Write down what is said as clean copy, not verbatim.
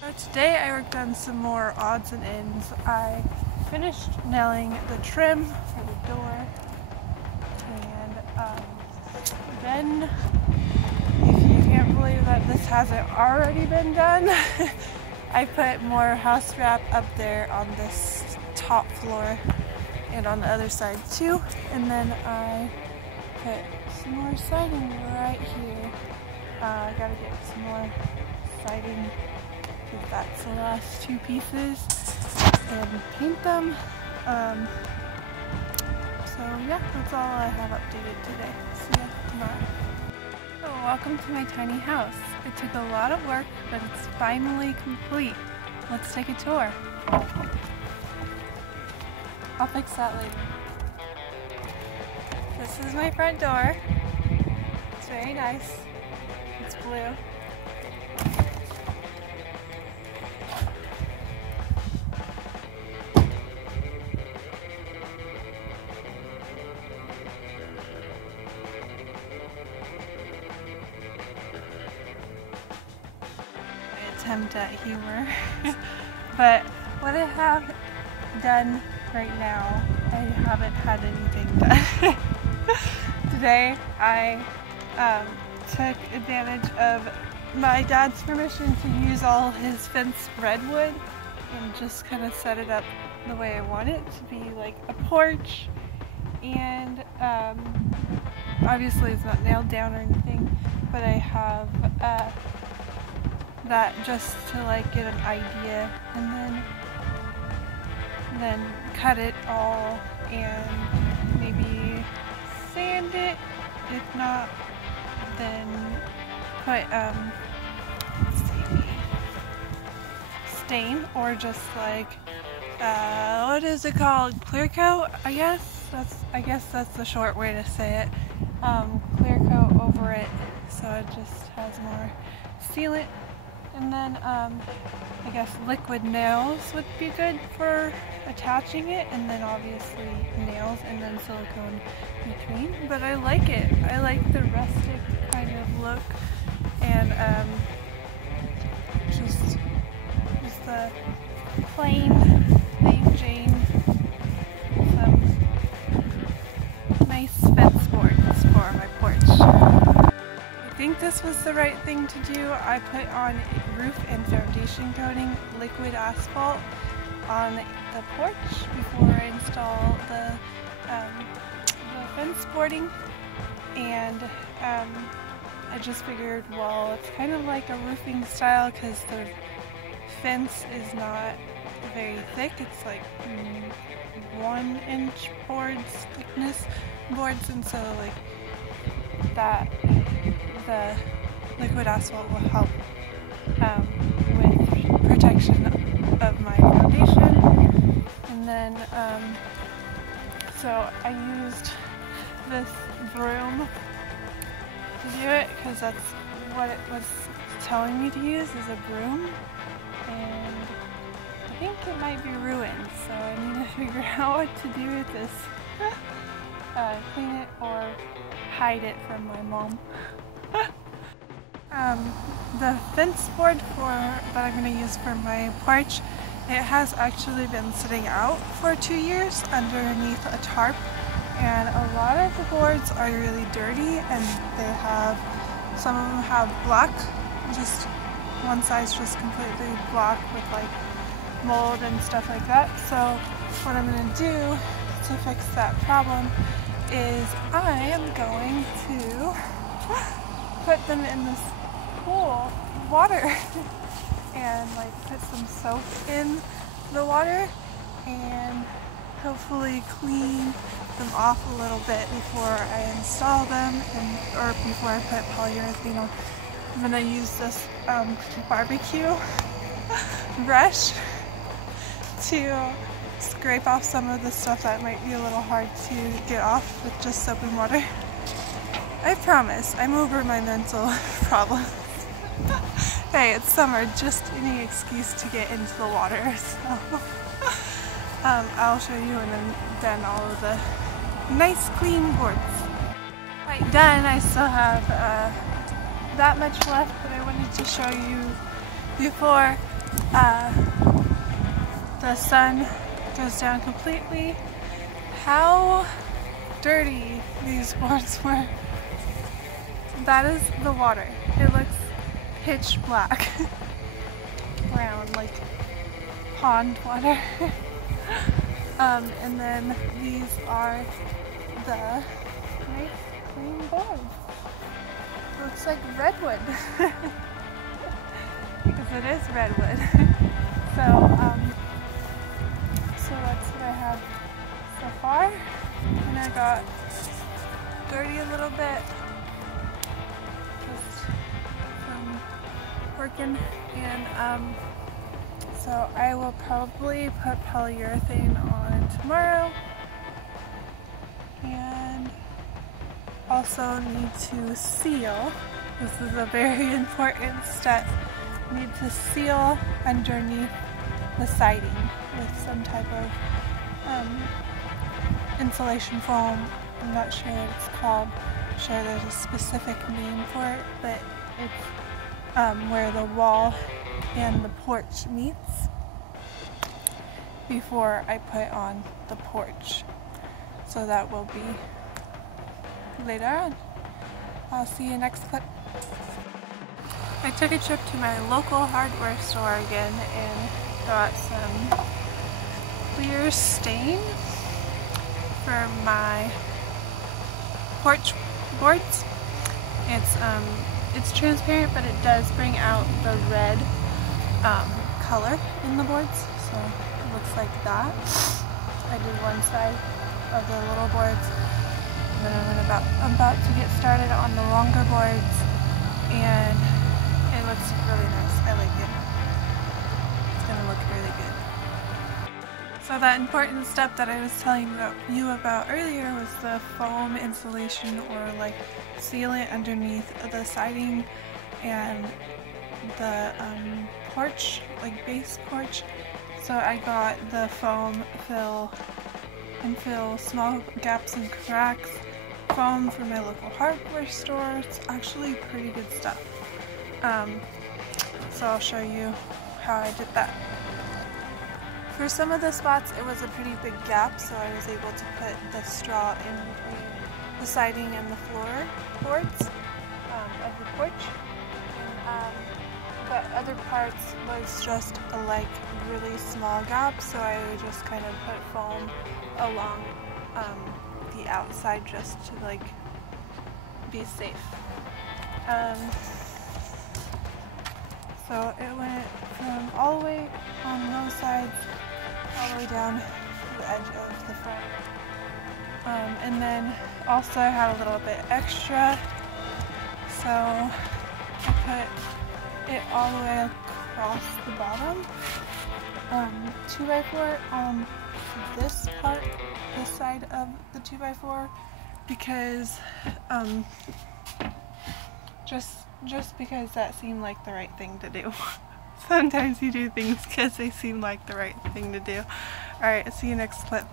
So today I worked on some more odds and ends. I finished nailing the trim for the door, and then, if you can't believe that this hasn't already been done, I put more house wrap up there on this top floor and on the other side too, and then I put some more siding right here. I gotta get some more siding because that's the last two pieces, and paint them. So yeah, that's all I have updated today. See ya tomorrow. So welcome to my tiny house. It took a lot of work, but it's finally complete. Let's take a tour. I'll fix that later. This is my front door. It's very nice. It's blue. Attempt at humor. But what I have done right now, I haven't had anything done. Today I took advantage of my dad's permission to use all his fenced redwood and just kind of set it up the way I want it to be, like a porch. And obviously it's not nailed down or anything, but I have that just to like get an idea, and then cut it all and maybe sand it. If not, then put stain, or just like what is it called? Clear coat, I guess that's the short way to say it. Clear coat over it so it just has more sealant. And then I guess liquid nails would be good for attaching it, and then obviously nails and then silicone between. But I like it. I like the rustic kind of look, and just the plain Jane, some nice fence boards for my porch. I think this was the right thing to do. I put on roof and foundation coating liquid asphalt on the porch before I install the fence boarding, and I just figured, well, it's kind of like a roofing style because the fence is not very thick. It's like 1 inch thickness boards, and so like that the liquid asphalt will help with protection of my foundation. And then so I used this broom to do it because that's what it was telling me to use, is a broom, and I think it might be ruined, so I need to figure out what to do with this. Clean it or hide it from my mom. The fence board that I'm going to use for my porch, it has actually been sitting out for 2 years underneath a tarp, and a lot of the boards are really dirty, and some of them have black, just one side's just completely black with like mold and stuff like that. So what I'm going to do to fix that problem is I am going to put them in this cool water and like put some soap in the water and hopefully clean them off a little bit before I install them, or before I put polyurethane on. I'm gonna use this barbecue brush to scrape off some of the stuff that might be a little hard to get off with just soap and water. I promise, I'm over my mental problems. Hey, it's summer, just any excuse to get into the water, so I'll show you when I'm done all of the nice clean boards. Quite done, I still have that much left, but I wanted to show you before the sun goes down completely. How dirty these boards were. That is the water. It looks pitch black. Brown, like pond water. And then these are the nice clean boards. Looks like redwood. Because it is redwood. So that's what I have so far. And I got dirty a little bit just from working, and so I will probably put polyurethane on tomorrow, and also need to seal. This is a very important step. Need to seal underneath the siding with some type of insulation foam. I'm not sure what it's called. I'm sure there's a specific name for it, but it's where the wall and the porch meets before I put on the porch. So that will be later on. I'll see you next clip. I took a trip to my local hardware store again and got some clear stain for my porch boards. It's transparent, but it does bring out the red color in the boards, so it looks like that. I did one side of the little boards, and then I'm about to get started on the longer boards, and it looks really nice. I like it. It's gonna look really good. So that important step that I was telling you about earlier was the foam insulation, or like sealant underneath the siding and the porch, like base porch. So I got the foam fill small gaps and cracks foam from my local hardware store. It's actually pretty good stuff. So I'll show you how I did that. For some of the spots it was a pretty big gap, so I was able to put the straw in between the siding and the floorboards of the porch. But other parts was just a really small gap, so I just kind of put foam along the outside just to be safe. So it went from all the way on those sides all the way down to the edge of the front. And then also I had a little bit extra, so I put it all the way across the bottom, 2x4 on this part, this side of the 2x4, because just because that seemed like the right thing to do. Sometimes you do things because they seem like the right thing to do. Alright, see you next clip.